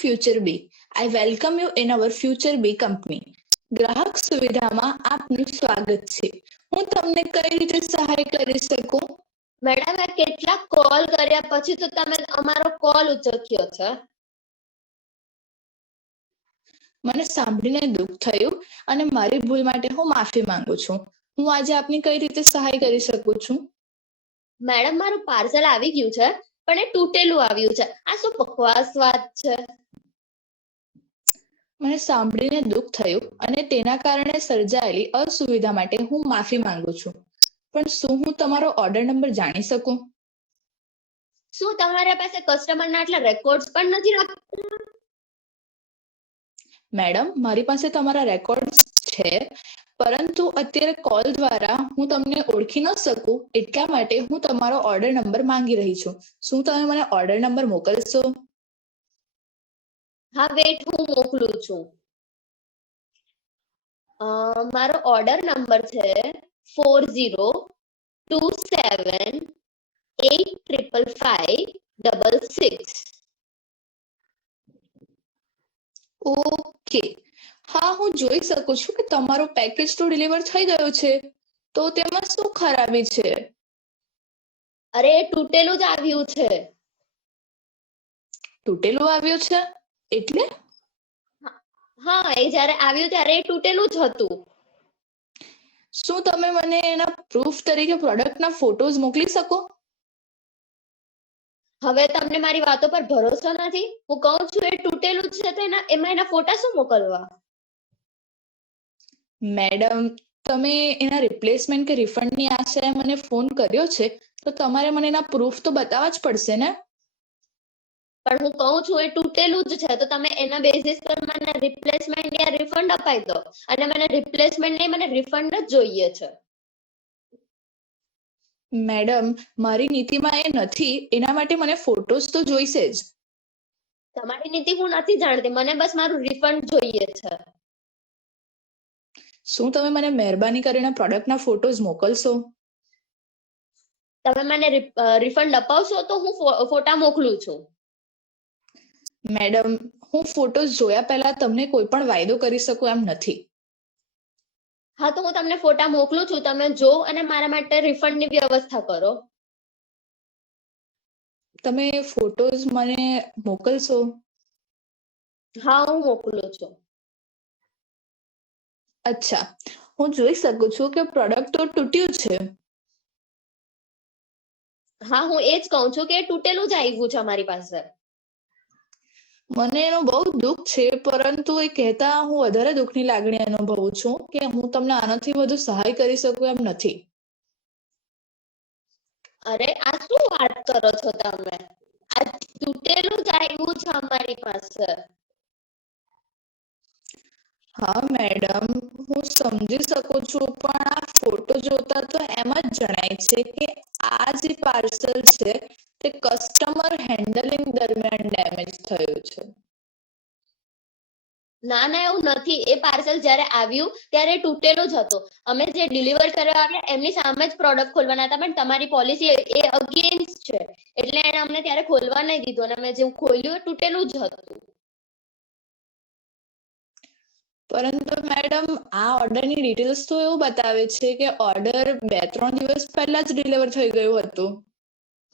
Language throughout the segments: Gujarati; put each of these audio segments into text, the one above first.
Future B. I welcome you in our Future B company. ગ્રાહક સુવિધામાં આપનું સ્વાગત છે. હું તમને કઈ રીતે સહાય કરી શકું? મેડમ, આ કેટલાક કોલ કર્યા પછી તો તમે અમારો કોલ ઉચક્યો છે. મને સાંભળીને દુઃખ થયું અને મારી ભૂલ માટે હું માફી માંગુ છું. હું આજે આપની કઈ રીતે સહાય કરી શકું છું? મેડમ, મારું પાર્સલ આવી ગયું છે, પણ એ તૂટેલું આવ્યું છે. આ શું બકવાસ વાત છે? મને સાંભળીને દુઃખ થયું અને તેના કારણે સર્જાયેલી અસુવિધા માટે હું માફી માંગુ છું. પણ શું હું તમારો ઓર્ડર નંબર જાણી શકું? શું તમારા પાસે કસ્ટમરના આટલા રેકોર્ડ્સ પણ નથી રાખતા? મેડમ, મારી પાસે તમારા રેકોર્ડ્સ છે, પરંતુ અત્યારે કોલ દ્વારા હું તમને ઓળખી ન શકું એટલા માટે હું તમારો ઓર્ડર નંબર માંગી રહી છું. શું તમે મને ઓર્ડર નંબર મોકલશો? હા, વેટ, હું મોકલું છું. મારો ઓર્ડર નંબર છે 4027855566. ઓકે, હા, હું જોઈ શકું છું કે તમારો પેકેજ તો ડિલિવર થઈ ગયો છે. તો તેમાં શું ખરાબી છે? અરે, એ તૂટેલું જ આવ્યું છે. તૂટેલું આવ્યું છે એટલે? હા, એ જ્યારે આવ્યું ત્યારે એ તૂટેલું જ હતું. શું તમે મને એના પ્રૂફ તરીકે પ્રોડક્ટના ફોટોઝ મોકલી શકો? હવે તમને મારી વાતો પર ભરોસો નથી? હું કહું છું એ તૂટેલું જ છે તો એમાં એના ફોટા શું મોકલવા? મેડમ, તમે એના રિપ્લેસમેન્ટ કે રિફંડની આશાએ મને ફોન કર્યો છે, તો તમારે મને એના પ્રૂફ તો બતાવવા જ પડશે ને? પણ હું કહું છું એ તૂટેલું જ છે, તો તમે એના બેસિસ પર મને રિપ્લેસમેન્ટ યા રિફંડ અપાઈ દો. અને મને રિપ્લેસમેન્ટ નહીં, મને રિફંડ જ જોઈએ છે. મેડમ, મારી નીતિમાં એ નથી, એના માટે મને ફોટોઝ તો જોઈશે જ. તમારી નીતિ હું નથી જાણતી, મને બસ મારું રિફંડ જોઈએ છે. શું તમે મને મહેરબાની કરીને પ્રોડક્ટના ફોટોઝ મોકલશો? તમે મને રિફંડ અપાવશો તો હું ફોટા મોકલું છું. મેડમ, હું ફોટોઝ જોયા પહેલા તમને કોઈ પણ વાયદો કરી શકું એમ નથી. હા, તો હું તમને ફોટા મોકલું છું, તમે જો અને મારા માટે રિફંડની વ્યવસ્થા કરો. તમે ફોટોઝ મને મોકલશો? હા, હું મોકલું છું. અચ્છા, હું જોઈ શકું છું કે પ્રોડક્ટ તો તૂટ્યું છે. હા, હું એ જ કહું છું કે તૂટેલું જ આવ્યું છે અમારી પાસે. મને એનું બહુ દુઃખ છે, પરંતુ એ કહેતા હું વધારે દુઃખની લાગણી અનુભવું છું કે હું તમને આનાથી વધુ સહાય કરી શકું એમ નથી. અરે, આ શું વાત કરો છો તમે? આ તૂટેલું જ આવ્યું છે અમારી પાસે. હા મેડમ, હું સમજી શકું છું, પણ આ ફોટો જોતા તો એમ જ જણાય છે કે આ જે પાર્સલ છે તે કસ્ટમર હેન્ડલિંગ દરમિયાન ડેમેજ થયું છે. ના ના, એવું નથી. એ પાર્સલ જ્યારે આવ્યું ત્યારે તૂટેલું જ હતું. અમે જે ડિલિવર કરવા આવ્યા એમની સામે જ પ્રોડક્ટ ખોલવાના હતા, પણ તમારી પોલિસી એ અગેન્સ્ટ છે, એટલે એને અમને ત્યારે ખોલવા નહીં દીધું અને અમે જેવું ખોલ્યું એ તૂટેલું જ હતું. પરંતુ મેડમ, આ ઓર્ડરની ડિટેલ્સ તો એવું બતાવે છે કે ઓર્ડર 2-3 દિવસ પહેલા જ ડિલિવર થઈ ગયું હતું.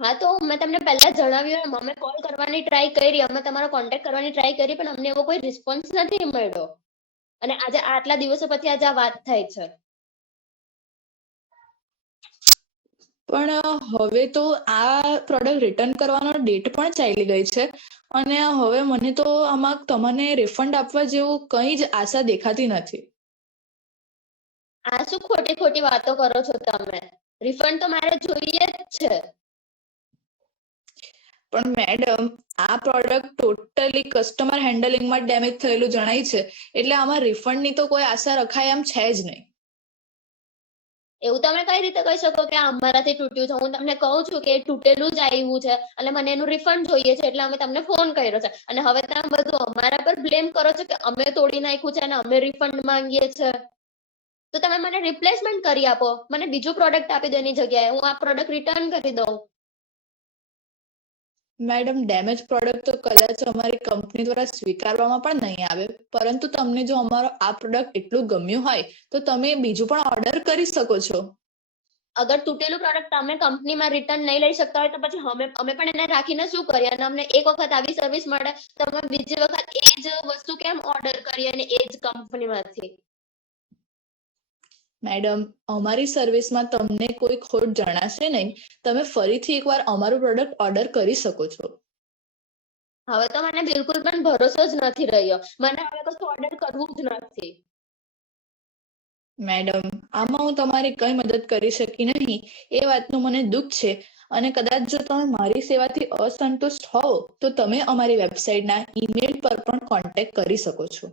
હા, તો મેં તમને પહેલા જણાવ્યું એમ, અમે કોલ કરવાની ટ્રાય કરી, અમે તમારો કોન્ટેક્ટ કરવાની ટ્રાય કરી, પણ અમને એવો કોઈ રિસ્પોન્સ નથી મળ્યો. અને આજે આટલા દિવસો પછી આજે આ વાત થાય છે. પણ હવે તો આ પ્રોડક્ટ રિટર્ન કરવાનો ડેટ પણ ચાલી ગઈ છે અને હવે મને તો આમાં તમને રિફંડ આપવા જેવું કંઈ જ આશા દેખાતી નથી. આ શું ખોટી ખોટી વાતો કરો છો તમે? રિફંડ તો મારે જોઈએ જ છે. પણ મેડમ, આ પ્રોડક્ટ ટોટલી કસ્ટમર હેન્ડલિંગમાં ડેમેજ થયેલું જણાય છે, એટલે આમાં રિફંડની તો કોઈ આશા રખાય એમ છે જ નહીં. એવું તમે કઈ રીતે કહી શકો કે અમારાથી તૂટ્યું છે? હું તમને કહું છું કે તૂટેલું જ આવ્યું છે અને મને એનું રિફંડ જોઈએ છે, એટલે અમે તમને ફોન કર્યો છે. અને હવે તમે બધું અમારા પર બ્લેમ કરો છો કે અમે તોડી નાખ્યું છે અને અમે રિફંડ માંગીએ છે. તો તમે મને રિપ્લેસમેન્ટ કરી આપો, મને બીજું પ્રોડક્ટ આપી દો એની જગ્યાએ, હું આ પ્રોડક્ટ રિટર્ન કરી દઉં. મેડમ, ડેમેજ પ્રોડક્ટ તો કદાચ અમારી કંપની દ્વારા સ્વીકારવામાં પણ નહીં આવે, પરંતુ તમને જો અમારો આ પ્રોડક્ટ એટલું ગમ્યું હોય તો તમે બીજું પણ ઓર્ડર કરી શકો છો. અગર તૂટેલું પ્રોડક્ટ તમે કંપનીમાં રિટર્ન નહીં લઈ શકતા હોય તો પછી અમે પણ એને રાખીને શું કરીએ? અને અમને એક વખત આવી સર્વિસ મળે તો અમે બીજી વખત એ જ વસ્તુ કેમ ઓર્ડર કરીએ અને એ જ કંપનીમાંથી? મેડમ, અમારી સર્વિસમાં તમને કોઈ ખોટ જણાશે નહીં. તમે ફરીથી એકવાર અમારું પ્રોડક્ટ ઓર્ડર કરી શકો છો. હવે તો મને બિલકુલ પણ ભરોસો જ નથી રહ્યો. મને હવે કશું ઓર્ડર કરવું જ નથી. મેડમ, આમાં હું તમારી કઈ મદદ કરી શકી નહીં એ વાતનું મને દુઃખ છે. અને કદાચ જો તમે મારી સેવાથી અસંતુષ્ટ હોવ તો તમે અમારી વેબસાઇટના ઈમેલ પર પણ કોન્ટેક્ટ કરી શકો છો.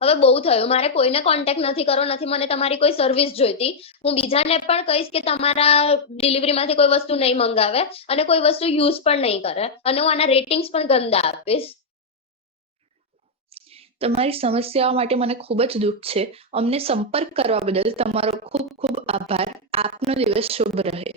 હવે બહુ થયું. મારે કોઈને કોન્ટેક્ટ નથી કરવો, નથી મને તમારી કોઈ સર્વિસ જોઈતી. હું બીજાને પણ કહીશ કે તમારા ડિલિવરીમાંથી કોઈ વસ્તુ નહીં મંગાવે અને કોઈ વસ્તુ યુઝ પણ નહીં કરે, અને હું આના રેટિંગ્સ પણ ગંદા આપીશ. તમારી સમસ્યાઓ માટે મને ખૂબ જ દુઃખ છે. અમને સંપર્ક કરવા બદલ તમારો ખૂબ ખૂબ આભાર. આપનો દિવસ શુભ રહે.